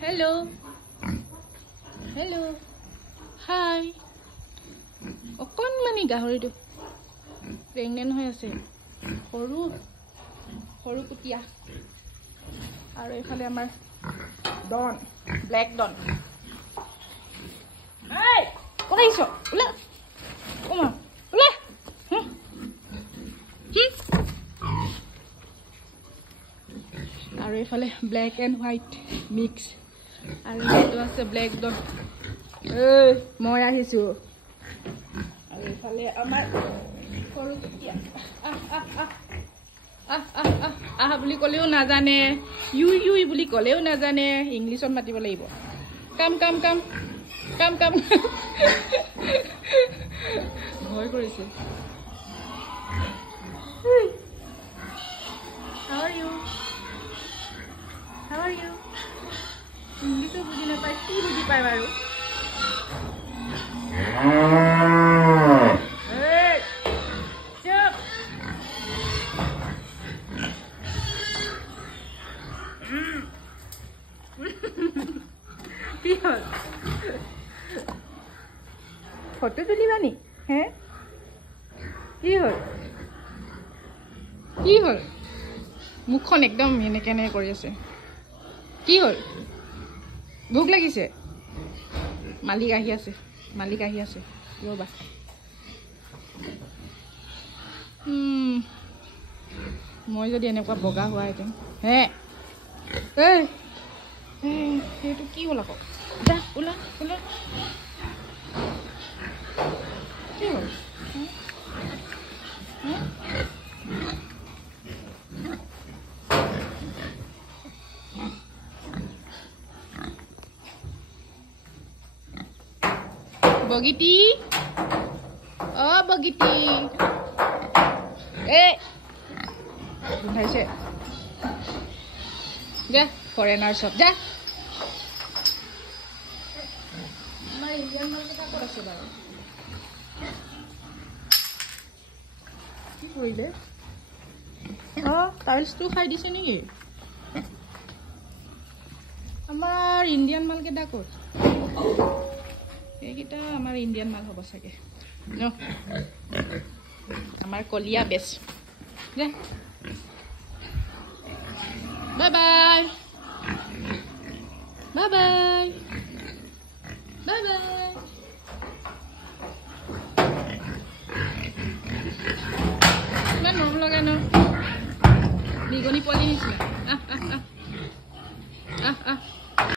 Hello. Hello. Hi. Okon mani gahori do. Pregnant hoy ase. Horu kutia. Aru efale amar Don, black Don. Hey! Kok iso? Ula. Oma. Ula. Aru efale black and white mix. Aru eto ase black Don. Moi ahisu. Aru efale amar horu kutia. বুলি কলেও না জানে U বুলি কলেও না জানে ইংলিশত মাতিব লাগিব কাম ভয় কৰিছে How are you ইংলিশ বুজি নাপায় কি বুজি পায় বাৰু ফটো তুলিবা নি হে কি হল মুখখন একদম এনেকে কৰি আছে কি হল ভোক লাগিছে মালিক আহি আছে ৰবা মই যদি এনেকুৱা বগা হোৱা হেতেন হে এইটো কি হ'ল আকৌ যা ওলা কি হ'ল বগিটি বগিটি গোন্ধাইছে যা ফৰেনাৰ চব যা আমাৰ ইণ্ডিয়ান মাৰ্কেটত ক'ত আছে বাৰু কি কৰিলে টাইলছটো খাই দিছে নেকি আমাৰ ইণ্ডিয়ান মালকেইটা ক'ত এইকেইটা আমাৰ ইণ্ডিয়ান মাল হ'ব চাগে ন আমাৰ কলিয়া বেছ যা বাই বাই ইমান মৰম লগা ন বিগনি পোৱালি নিচিনা